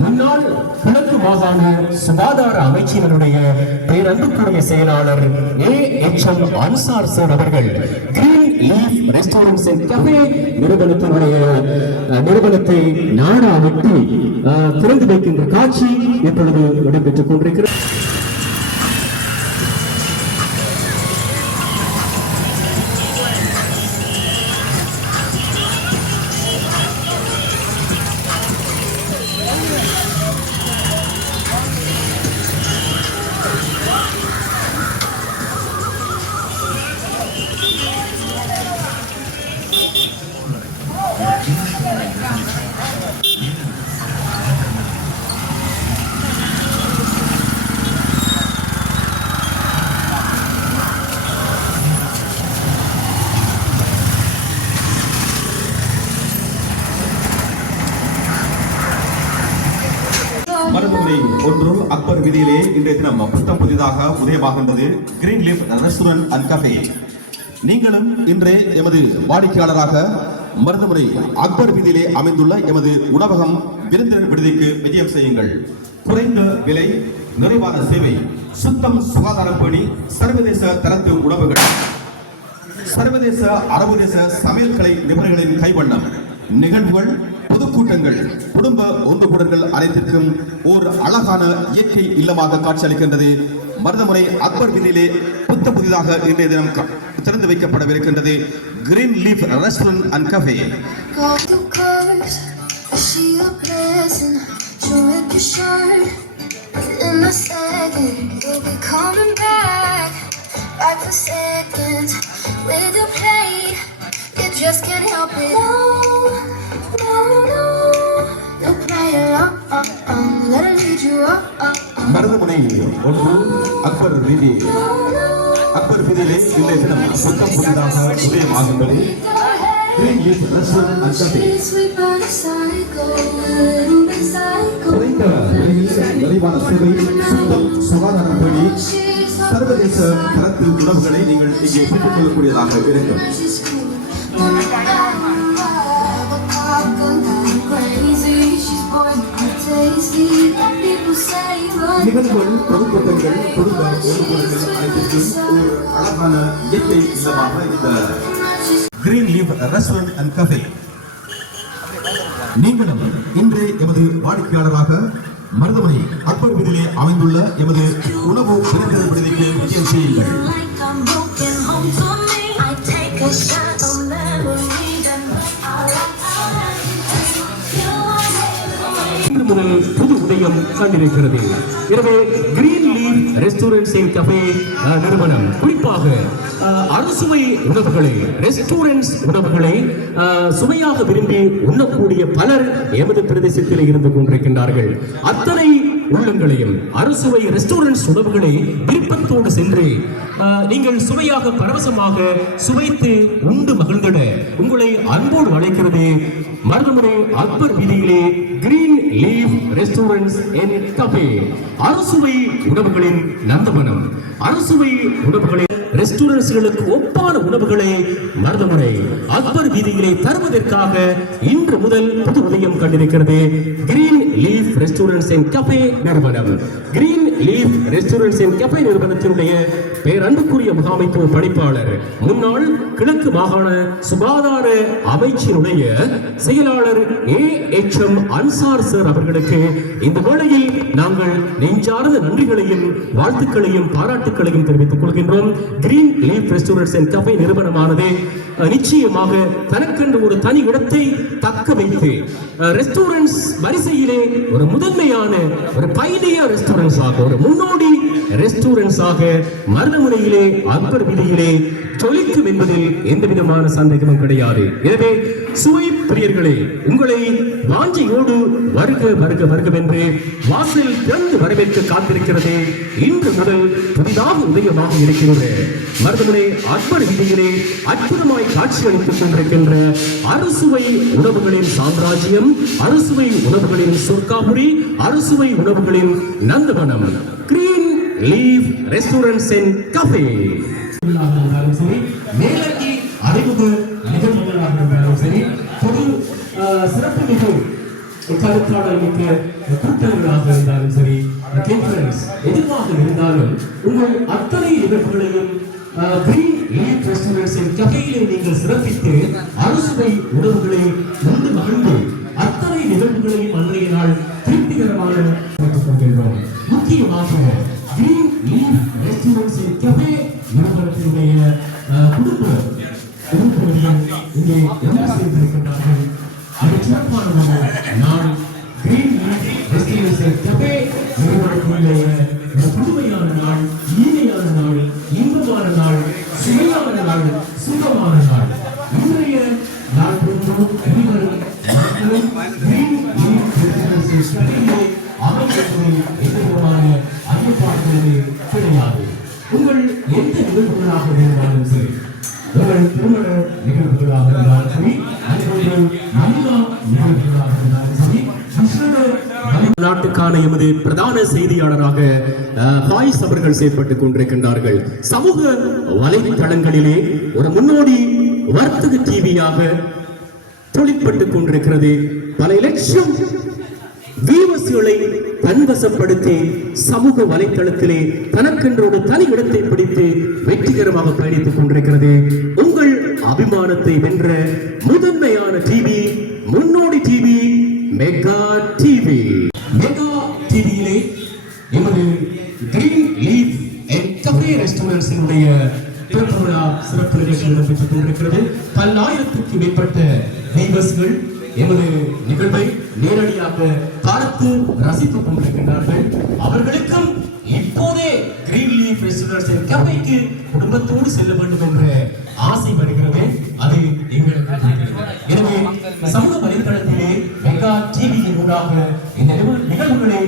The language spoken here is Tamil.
முன்னாள் கிழக்கு மாகாண சுகாதார அமைச்சினுடைய பேரன்புக்குரிய செயலாளர் AHM அன்சார் சார் அவர்கள் green Leaf restaurants and cafe நிறுவனத்தை நாடா விட்டு திறந்து வைக்கின்ற காட்சி இப்பொழுது இடம்பெற்றுக் கொண்டிருக்கிறது. மருந்துமுறை ஒன்று அக்பர் வீதியிலே இன்றைய தினம் புத்தம் புதிதாக உதயமாகின்றது Green Leaf restaurant and cafe. நீங்களும் இன்றே எமது வாடிக்கையாளராக மருந்துமுறை அக்பர் வீதியிலே அமைந்துள்ள எமது உணவகம் விருந்தினர் விடுதிக்கு விஜயம் செய்யுங்கள். குறைந்த விலை, நிறைவான சேவை, சுத்தம், சுகாதாரம் பேணி சர்வதேச தரத்து உணவுகள், சர்வதேச அரபு தேச சமையல் கலை நிபுணர்களின் கைவண்ணம், நிகழ்வுகள், பொதுக்கூட்டங்கள், குடும்ப ஒன்றுகூடல்கள் அனைத்திற்கும் ஓர் அழகான இயற்கை இல்லமாக காட்சியளிக்கின்றது. மருதமுறை அக்பர் வீதியிலே புதிதாக இன்றைய தினம் திறந்து வைக்கப்படவிருக்கின்றது Green Leaf restaurant and cafe. Just can't help it. No player. Let her lead you up. Maruthamunai ஒன்று அக்பர் வீதி. அக்பர் வீதியிலே இன்றைய தினம் புத்தம் புதிதாக உதயமாகின்றது Green Leaf restaurant and cafe. குறைந்த விலையில் நிறைவான சேவை, சுத்தம், சுகாதாரம் பேணி சர்வதேச தரத்து உணவுகளை நீங்கள் இங்கே பெற்றுக் கொள்ளக்கூடியதாக இருக்கும். நிகழ்வுகள், பொதுக்கூட்டங்கள், குடும்ப ஒன்றுகூடல்கள் அனைத்திற்கும் ஒரு அழகான இயற்கை இல்லமாக இந்த green Leaf restaurant and cafe. நீங்களும் இன்று எமது வாடிக்கையாளராக மருதமுனை அக்பர் வீதியிலே அமைந்துள்ள எமது உணவு விருந்தினர் விடுதிக்கு விஜயம் செய்யுங்கள். முதல் புது உதயம் கண்டிருக்கிறது. எனவே green Leaf restaurants and cafe நிறுவனம் குறிப்பாக அறுசுவை உணவுகளை, ரெஸ்டாரண்ட்ஸ் உணவுகளை சுவையாக விரும்பி உண்ணக்கூடிய பலர் எமது பிரதேசத்தில் இருந்து கொண்டிருக்கின்றார்கள். அத்தனை உள்ளங்களையும் அறுசுவை ரெஸ்டாரண்ட்ஸ் உணவுகளை விருப்பத்தோடு சென்று நீங்கள் சுவையாக பரவசமாக சுவைத்து உண்டு மகிழ்ந்திட உங்களை அன்போடு அழைக்கிறது மருதமுனை அக்பர் வீதியிலே green Leaf restaurants and cafe. அறுசுவை உணவுகளின் நந்தவனம், அறுசுவை உணவுகளை ரெஸ்டாரண்ட்ஸ்களுக்கு ஒப்பான உணவுகளை மருதமுனை அக்பர் வீதியிலே தருவதற்காக இன்று முதல் புது உதயம் கண்டிருக்கிறது Green Leaf restaurants and cafe நிறுவனம். Green Leaf restaurants and cafe நிறுவனத்தினுடைய பேரன்புக்குரிய முகாமைத்துவ பணிப்பாளர், முன்னாள் கிழக்கு மாகாண சுகாதார அமைச்சினுடைய செயலாளர் AHM அன்சார் சார் அவர்களுக்கு இந்த வேளையில் நாங்கள் நெஞ்சார்ந்த நன்றிகளையும் வாழ்த்துக்களையும் பாராட்டுக்களையும் தெரிவித்துக் கொள்கின்றோம். Green Leaf restaurants and cafe நிறுவனமானது நிச்சயமாக தனக்கென்று ஒரு தனி இடத்தை தக்க வைத்து ரெஸ்டாரண்ட்ஸ் வரிசையிலே ஒரு முதன்மையான ஒரு பைனியர் ரெஸ்டாரண்ட்ஸ் ஆக, ஒரு முன்னோடி ரெஸ்டாரண்ட்ஸ் ஆக மருதமுனையிலே அக்பர் வீதியிலே ஜொலிக்கும் என்பதில் எந்த விதமான சந்தேகமும் கிடையாது. எனவே சுவை பிரியர்களே, உங்களை வாஞ்சையோடு வருக வருக வருகவென்று வாசல் திறந்து வரவேற்க காத்திருக்கிறது இன்று முதல் புதிதாக உதயமாக இருக்கிறது மருதமுனை அக்பர் வீதியிலே அற்புதமாய் காட்சி அளித்துக் கொண்டிருக்கின்ற அறுசுவை உணவுகளின் சாம்ராஜ்யம், அறுசுவை உணவுகளின் சொர்க்காபுரி, அறுசுவை உணவுகளின் நந்தவனம் green Leaf restaurants and cafe. சரி, மேலங்கி அறிமுக நிகழ்வுகளாக இருந்தாலும் சரி, பொது சிறப்பு மிகு கருத்தாடல் மிக்க கூட்டங்களாக இருந்தாலும் சரி, கான்ஃபரன்ஸ் எதுவாக இருந்தாலும் உங்கள் அத்தனை நிகழ்வுகளையும் கிரீன் லீஃப் ரெஸ்டாரண்ட்ஸின் கஃபேயிலே நீங்கள் சிறப்பித்து அறுசுவை உணவுகளை உண்டு மகிழ்ந்து அத்தனை நிகழ்வுகளையும் அன்றைய நாள் திருப்திகரமாக கொள்கின்றோம். முக்கியமாக கிரீன் லீஃப் ரெஸ்டாரண்ட்ஸின் கஃபே நிறுவனத்தினுடைய குடும்ப உறுப்பினர்கள் இங்கே என்ன செய்திருக்கின்றார்கள். அது சிறப்பான ஒரு நாள். கிரீன் லீஃப் ரெஸ்டாரண்ட்ஸின் கஃபே நிறுவனத்தினுடைய புதுமையான நாள், இனிமையான நாள், இன்பமான நாள், சுவையான நாள், சுகமான நாள். இன்றைய நாள் பொறுத்தும் அனைவரும் மக்களும் கிரீன் லீஃப் ரெஸ்டாரண்ட்ஸின் கஃபேயிலே அமைப்பதில் எந்தவிதமான ஐயப்பாடுகளே கிடையாது. உங்கள் எந்த நிகழ்வுகளாக இருந்தாலும் சரி, உங்கள் திருமண நிகழ்வுகளாக இருந்தாலும் சரி, அல்லது நல்ல நிகழ்வுகளாக இருந்தாலும் சரி, நாட்டுக்கான எமது பிரதான செய்தியாளராக பாய்ஸ் அவர்கள் செயல்பட்டுக் கொண்டிருக்கின்றார்கள். சமூக வலைத்தளங்களிலே ஒரு முன்னோடி வர்த்தக டிவியாக தொழிற்பட்டுக் கொண்டிருக்கிறது. பல லட்சம் வியூவர்ஸ்களை தன்வசப்படுத்தி சமூக வலைத்தளத்திலே தனக்கென்ற ஒரு தனி இடத்தை பிடித்து வெற்றிகரமாக பயணித்துக் கொண்டிருக்கிறது. உங்கள் அபிமானத்தை வென்ற முதன்மையான டிவி, முன்னோடி டிவி, மெகா டிவி. மெகா டிவியிலே எமது கிரீன் லீஃப் அண்ட் கஃபே ரெஸ்டாரண்ட்ஸினுடைய திறப்பு விழா சிறப்பு நிகழ்ச்சி நடைபெற்றுக் கொண்டிருக்கிறது. பல்லாயிரத்துக்கு மேற்பட்ட நெய்பர்ஸ்கள் எமது நிகழ்வை நேரடியாக பார்த்து ரசித்துக் கொண்டிருக்கின்றார்கள். அவர்களுக்கும் இப்போதே கிரீன் லீஃப் ரெஸ்டாரண்ட்ஸின் கஃபேக்கு குடும்பத்தோடு செல்ல வேண்டும் என்ற ஆசை வருகிறது. அது எங்களுக்கு இருக்கிறது. எனவே சமூக வலைத்தளத்திலே மெகா டிவியின் ஊடாக இந்த நிகழ்வுகளை